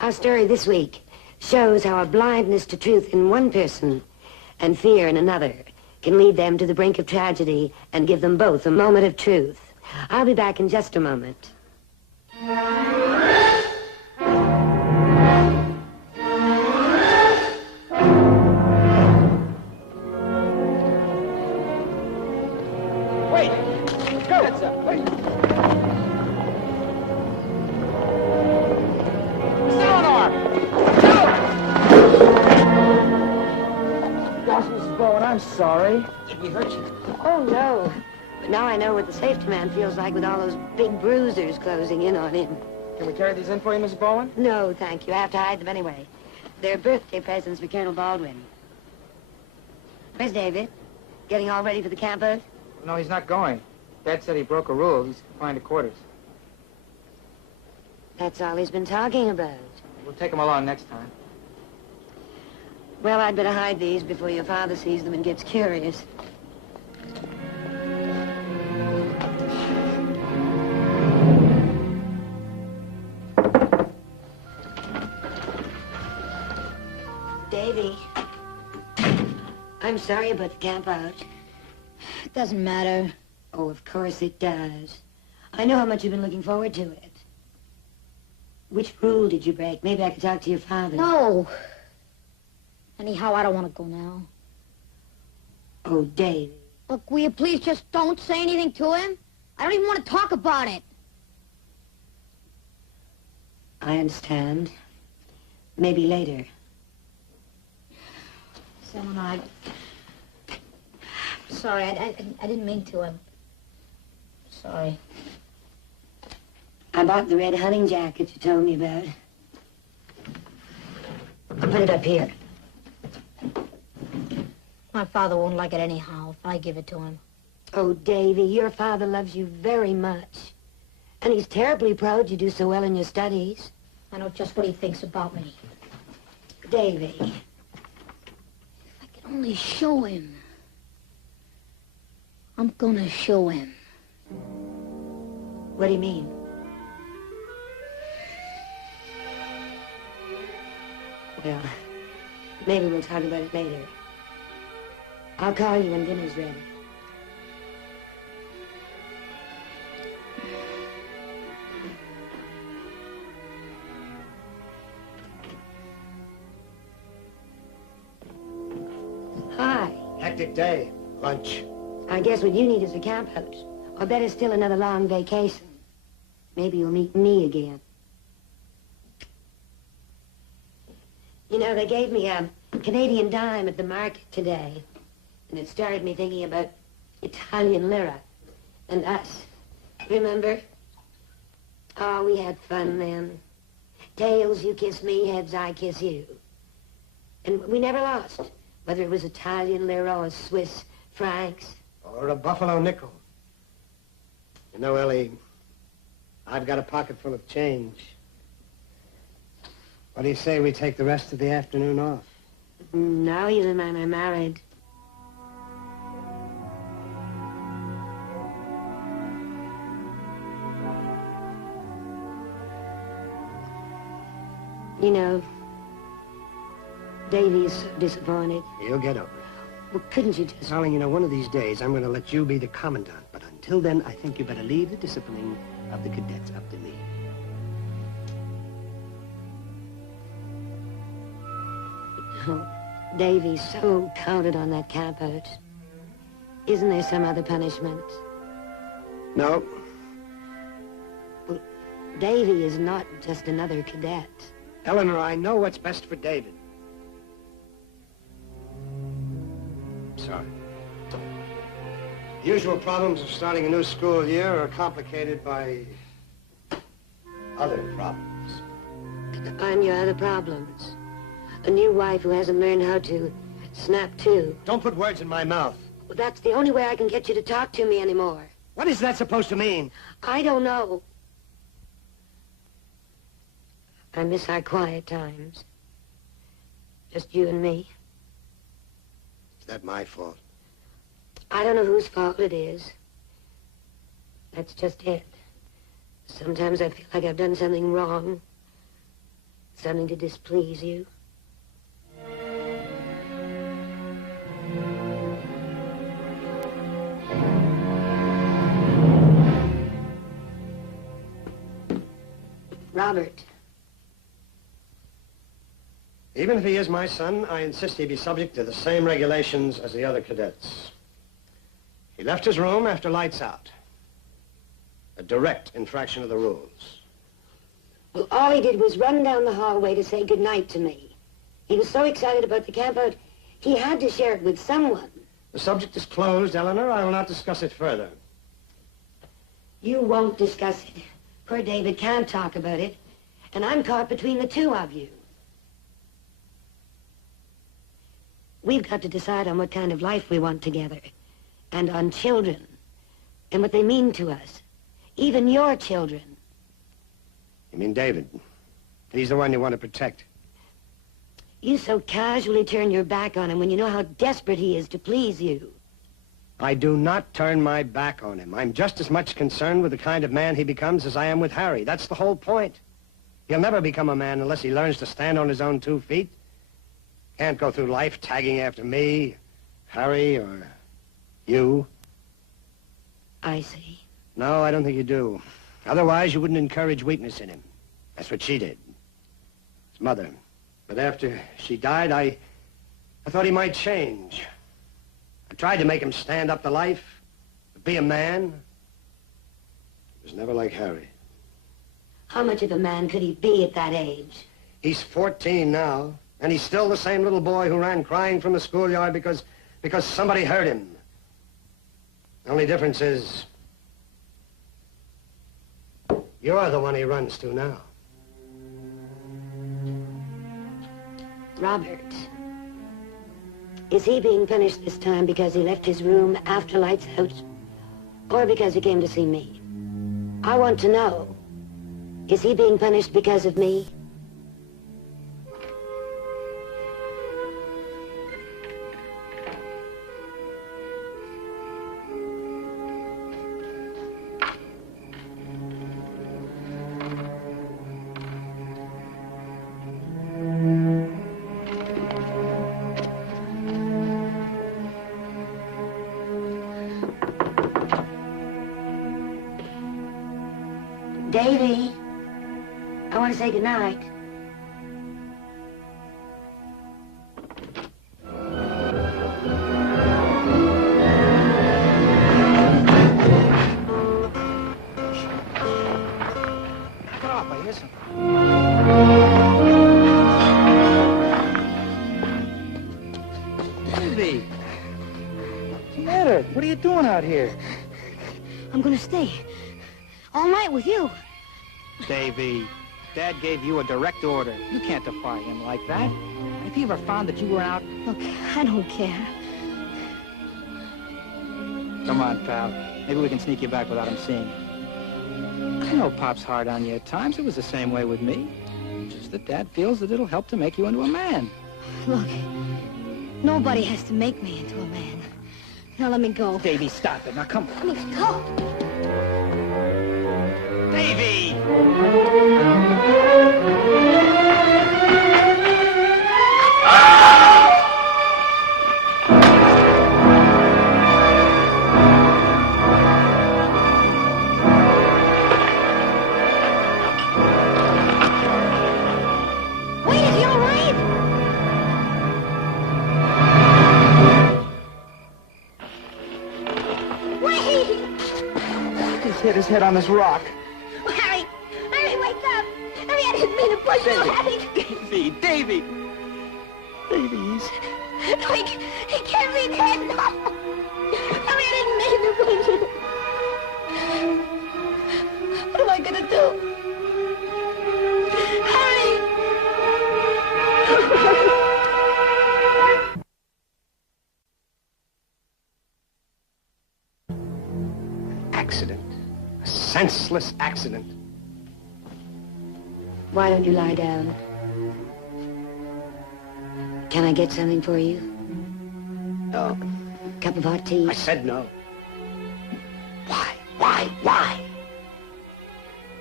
Our story this week shows how a blindness to truth in one person and fear in another can lead them to the brink of tragedy and give them both a moment of truth. I'll be back in just a moment. Wait! Go! Heads up, wait! Eleanor! Go! Gosh, Mrs. Bowen, I'm sorry. Did we hurt you? Oh, no. But now I know what the safety man feels like with all those big bruisers closing in on him. Can we carry these in for you, Mrs. Bowen? No, thank you. I have to hide them anyway. They're birthday presents for Colonel Baldwin. Where's David? Getting all ready for the camp out? No, he's not going. Dad said he broke a rule. He's confined to quarters. That's all he's been talking about. We'll take him along next time. Well, I'd better hide these before your father sees them and gets curious. Davy, I'm sorry about the camp out. It doesn't matter. Oh, of course it does. I know how much you've been looking forward to it. Which rule did you break? Maybe I could talk to your father. No. Anyhow, I don't want to go now. Oh, Davy. Look, will you please just don't say anything to him? I don't even want to talk about it. I understand. Maybe later. Selma, sorry, I didn't mean to. I'm sorry. I bought the red hunting jacket you told me about. I'll put it up here. My father won't like it anyhow if I give it to him. Oh, Davy, your father loves you very much. And he's terribly proud you do so well in your studies. I know just what he thinks about me. Davy. If I could only show him. I'm gonna show him. What do you mean? Well, maybe we'll talk about it later. I'll call you when dinner's ready. Hi. Hectic day. Lunch. I guess what you need is a camp out. Or better still, another long vacation. Maybe you'll meet me again. You know, they gave me a Canadian dime at the market today. And it started me thinking about Italian lira and us. Remember? Oh, we had fun then. Tails, you kiss me. Heads, I kiss you. And we never lost, whether it was Italian lira or Swiss francs. Or a buffalo nickel. You know, Ellie, I've got a pocket full of change. What do you say we take the rest of the afternoon off? Now you and I are married. You know, Davy's so disappointed. You'll get over it. Well, couldn't you just... Darling, you know, one of these days I'm going to let you be the commandant. But until then, I think you better leave the disciplining of the cadets up to me. Oh, Davy so counted on that camp out. Isn't there some other punishment? No. Well, Davy is not just another cadet. Eleanor, I know what's best for David. Sorry. The usual problems of starting a new school year are complicated by other problems. I'm your other problems. A new wife who hasn't learned how to snap to. Don't put words in my mouth. Well, that's the only way I can get you to talk to me anymore. What is that supposed to mean? I don't know. I miss our quiet times. Just you and me. Is that my fault? I don't know whose fault it is. That's just it. Sometimes I feel like I've done something wrong. Something to displease you? Robert. Even if he is my son, I insist he be subject to the same regulations as the other cadets. He left his room after lights out. A direct infraction of the rules. Well, all he did was run down the hallway to say goodnight to me. He was so excited about the campout, he had to share it with someone. The subject is closed, Eleanor. I will not discuss it further. You won't discuss it. Poor David can't talk about it, and I'm caught between the two of you. We've got to decide on what kind of life we want together, and on children, and what they mean to us, even your children. You mean David? He's the one you want to protect. You so casually turn your back on him when you know how desperate he is to please you. I do not turn my back on him. I'm just as much concerned with the kind of man he becomes as I am with Harry. That's the whole point. He'll never become a man unless he learns to stand on his own 2 feet. Can't go through life tagging after me, Harry, or you. I see. No, I don't think you do. Otherwise, you wouldn't encourage weakness in him. That's what she did. His mother. But after she died, I thought he might change. I tried to make him stand up to life, to be a man. He was never like Harry. How much of a man could he be at that age? He's 14 now, and he's still the same little boy who ran crying from the schoolyard because somebody hurt him. The only difference is you're the one he runs to now. Robert. Is he being punished this time because he left his room after lights out? Or because he came to see me? I want to know. Is he being punished because of me? Davy, I want to say goodnight. Knock it off, I hear something. Davy! What's the matter? What are you doing out here? I'm gonna stay all night with you. Davy, Dad gave you a direct order. You can't defy him like that. If he ever found that you were out... Look, I don't care. Come on, pal. Maybe we can sneak you back without him seeing. I know Pop's hard on you at times. It was the same way with me. Just that Dad feels that it'll help to make you into a man. Look, nobody has to make me into a man. Now let me go. Davy, stop it. Now, come on. Let me go. Davy! Wait, is he all right? Wait! He's hit his head on this rock. Oh, Harry! Harry, wake up! Harry, I didn't mean to push you, Harry! Davy! Davy, No, he can't be dead, no! Harry, I didn't mean to push you. What am I gonna do? Harry! Accident. A senseless accident. Why don't you lie down? Can I get something for you? No. Cup of hot tea? I said no. Why? Why? Why?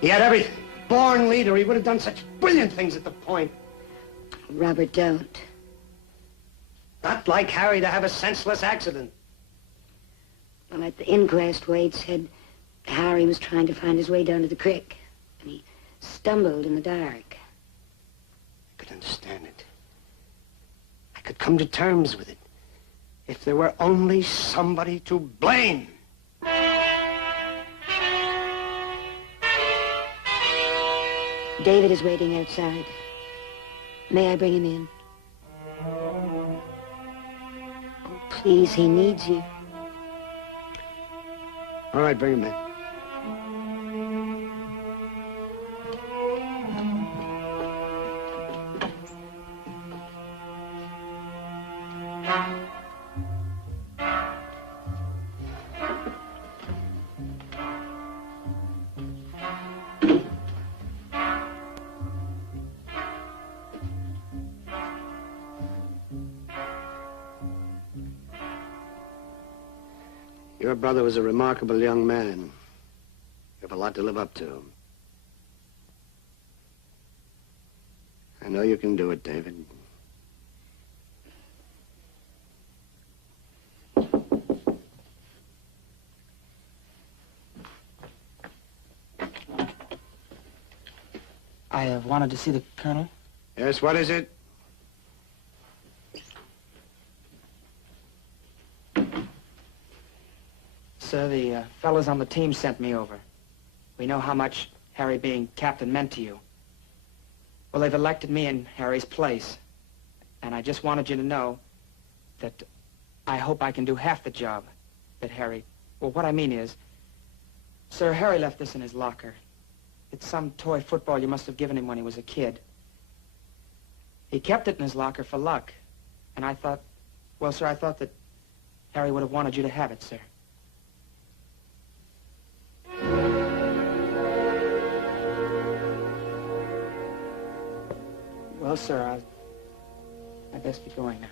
He had everything. born leader. He would have done such brilliant things at the point. Robert, don't. Not like Harry to have a senseless accident. Well, at the inquest, Wade said Harry was trying to find his way down to the creek, and he stumbled in the dark. I could understand it. I could come to terms with it if there were only somebody to blame. David is waiting outside. May I bring him in? Oh, please, he needs you. All right, bring him in. Your brother was a remarkable young man. You have a lot to live up to. I know you can do it, David. I wanted to see the Colonel. Yes, what is it? Sir, the fellas on the team sent me over. We know how much Harry being captain meant to you. Well, they've elected me in Harry's place. And I just wanted you to know that I hope I can do half the job that Harry... Well, what I mean is, sir, Harry left this in his locker. It's some toy football you must have given him when he was a kid. He kept it in his locker for luck. And I thought, well, sir, I thought that Harry would have wanted you to have it, sir. Well, sir, I best be going now.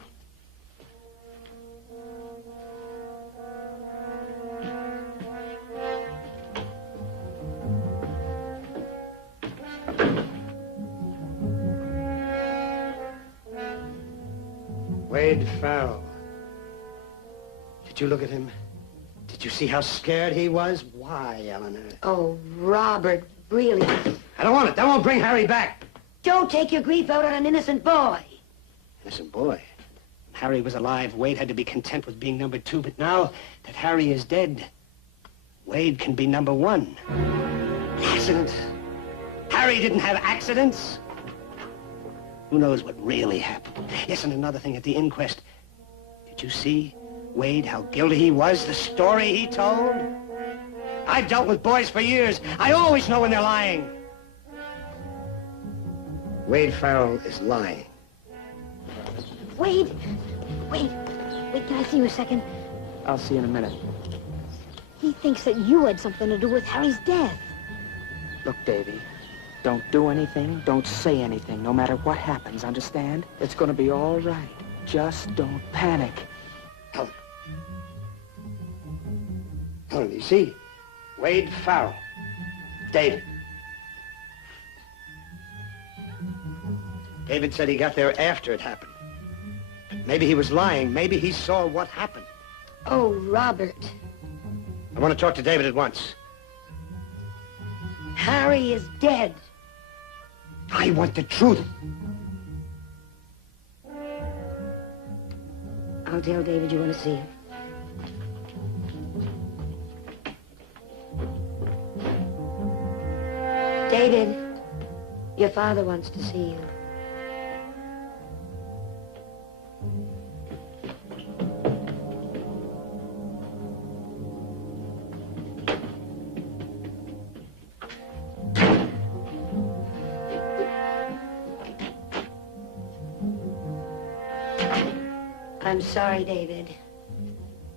Wade Farrell. Did you look at him? Did you see how scared he was? Why, Eleanor? Oh, Robert, really. I don't want it. That won't bring Harry back. Don't take your grief out on an innocent boy. Innocent boy. When Harry was alive, Wade had to be content with being number 2. But now that Harry is dead, Wade can be number 1. An accident. Harry didn't have accidents. Who knows what really happened? Yes, and another thing at the inquest. Did you see, Wade, how guilty he was, the story he told? I've dealt with boys for years. I always know when they're lying. Wade Farrell is lying. Wade, can I see you a second? I'll see you in a minute. He thinks that you had something to do with Harry's death. Look, Davy, don't do anything, don't say anything, no matter what happens, understand? It's gonna be all right. Just don't panic. Helen. Helen, you see? Wade Farrell. David. David said he got there after it happened. Maybe he was lying. Maybe he saw what happened. Oh, Robert. I want to talk to David at once. Harry is dead. I want the truth. I'll tell David you want to see him. David, your father wants to see you. I'm sorry, David.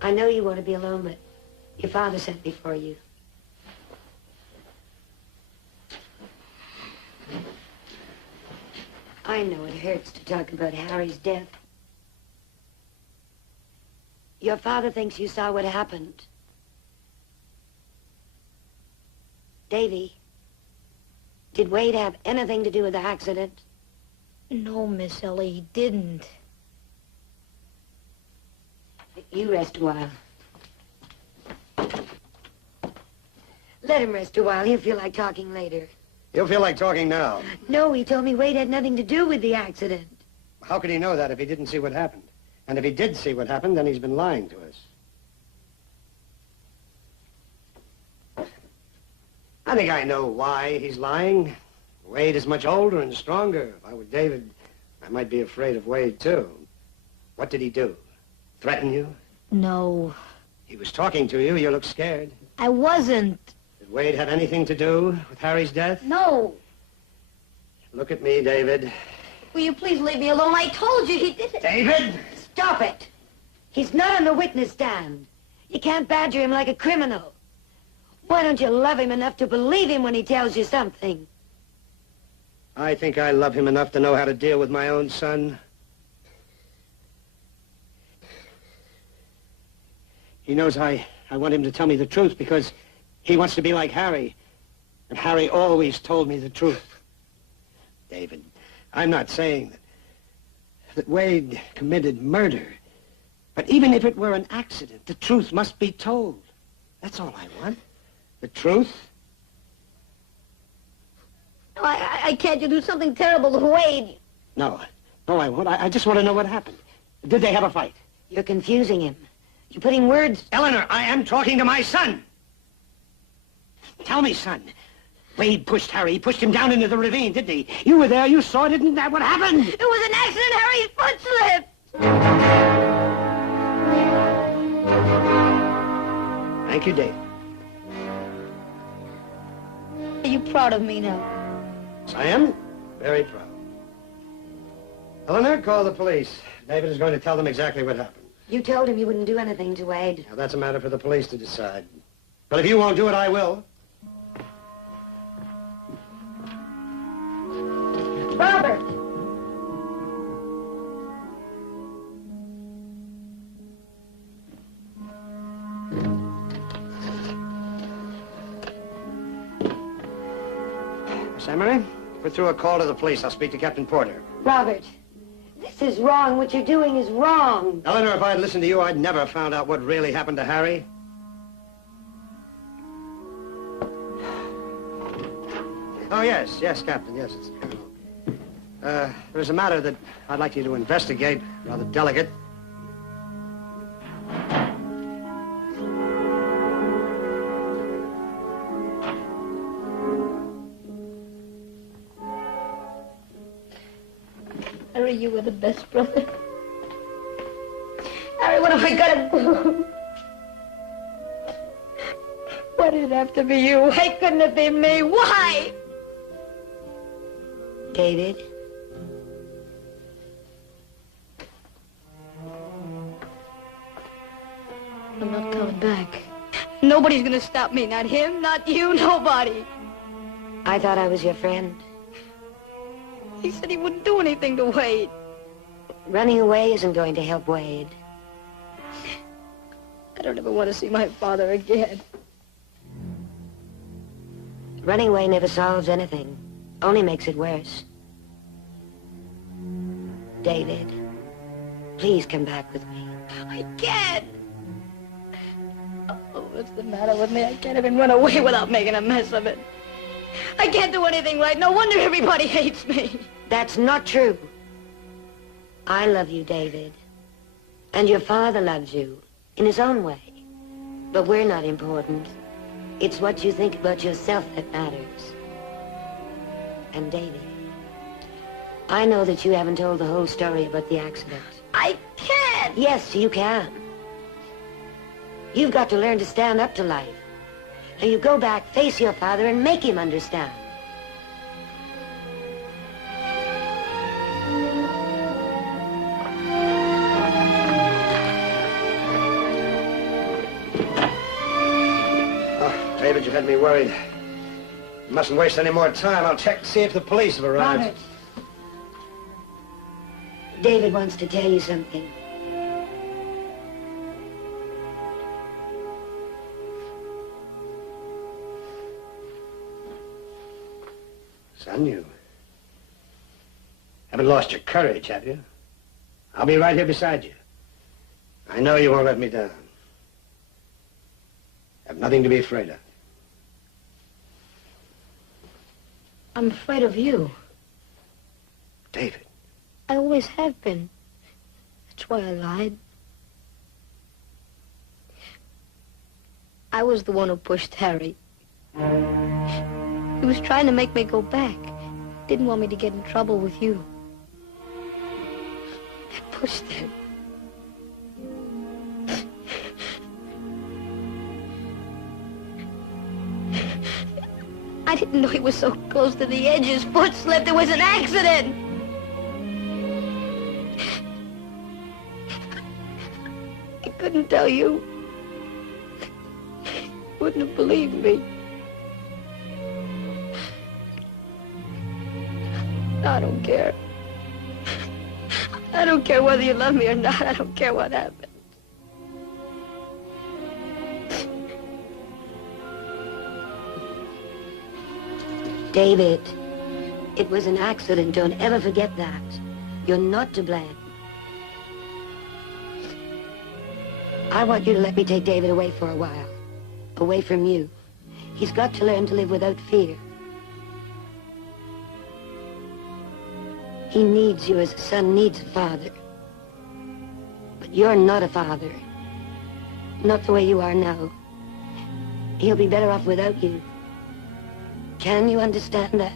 I know you want to be alone, but your father sent me for you. I know it hurts to talk about Harry's death. Your father thinks you saw what happened. Davy, Did Wade have anything to do with the accident? No, Miss Ellie, he didn't. You rest a while. Let him rest a while. He'll feel like talking later. You'll feel like talking now. No, he told me Wade had nothing to do with the accident. How could he know that if he didn't see what happened? And if he did see what happened, then he's been lying to us. I think I know why he's lying. Wade is much older and stronger. If I were David, I might be afraid of Wade, too. What did he do? Threaten you? No, He was talking to you. You look scared. I wasn't. Did Wade have anything to do with Harry's death? No. Look at me, David. Will you please leave me alone? I told you he did it. David! Stop it! He's not on the witness stand. You can't badger him like a criminal. Why don't you love him enough to believe him when he tells you something? I think I love him enough to know how to deal with my own son. He knows I want him to tell me the truth because he wants to be like Harry. And Harry always told me the truth. David, I'm not saying that Wade committed murder. But even if it were an accident, the truth must be told. That's all I want. The truth. No, I can't. You do something terrible to Wade. No, I won't. I just want to know what happened. Did they have a fight? You're confusing him. You're putting words... Eleanor, I am talking to my son. Tell me, son. Wade pushed Harry. He pushed him down into the ravine, didn't he? You were there. You saw it. Isn't that what happened? It was an accident. Harry's foot slipped. Thank you, Dave. Are you proud of me now? Yes, I am very proud. Eleanor, call the police. David is going to tell them exactly what happened. You told him you wouldn't do anything to Wade. Now, that's a matter for the police to decide. But if you won't do it, I will. Robert! Miss Emery, put through a call to the police. I'll speak to Captain Porter. Robert, this is wrong. What you're doing is wrong. Eleanor, if I'd listened to you, I'd never found out what really happened to Harry. Oh, yes, Captain, yes. There's a matter that I'd like you to investigate, rather delicate. Harry, you were the best brother. Harry, what have I got to do? Why did it have to be you? Why couldn't it be me? Why? David? I'm not coming back. Nobody's gonna stop me. Not him, not you, nobody. I thought I was your friend. He said he wouldn't do anything to Wade. Running away isn't going to help Wade. I don't ever want to see my father again. Running away never solves anything. Only makes it worse. David, please come back with me. I can't. Oh, what's the matter with me? I can't even run away without making a mess of it. I can't do anything right. No wonder everybody hates me. That's not true. I love you, David. And your father loves you, in his own way. But we're not important. It's what you think about yourself that matters. And David, I know that you haven't told the whole story about the accident. I can't. Yes, you can. You've got to learn to stand up to life. Now you go back, face your father, and make him understand. Oh, David, you had me worried. You mustn't waste any more time. I'll check to see if the police have arrived. Robert, David wants to tell you something. Son, you haven't lost your courage, have you? I'll be right here beside you. I know you won't let me down. Have nothing to be afraid of. I'm afraid of you. David. I always have been. That's why I lied. I was the one who pushed Harry. He was trying to make me go back. Didn't want me to get in trouble with you. I pushed him. I didn't know he was so close to the edge. His foot slipped. It was an accident. I couldn't tell you. Wouldn't have believed me. I don't care. I don't care whether you love me or not. I don't care what happens. David, it was an accident. Don't ever forget that. You're not to blame. I want you to let me take David away for a while. Away from you. He's got to learn to live without fear. He needs you as a son needs a father. But you're not a father. Not the way you are now. He'll be better off without you. Can you understand that?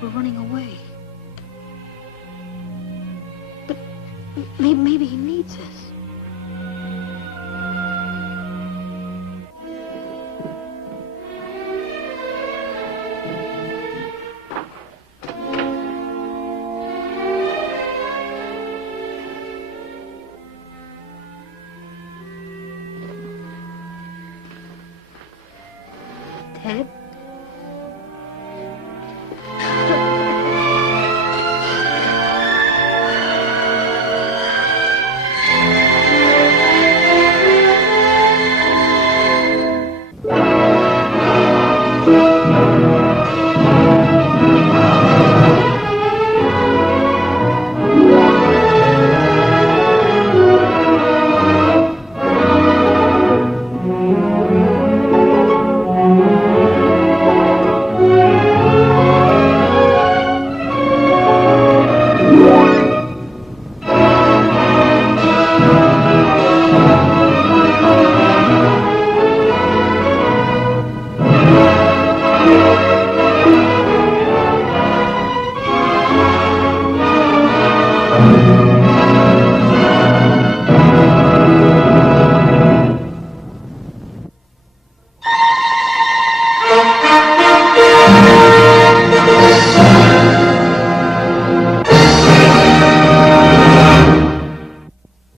We're running away. But maybe he needs us. Dad?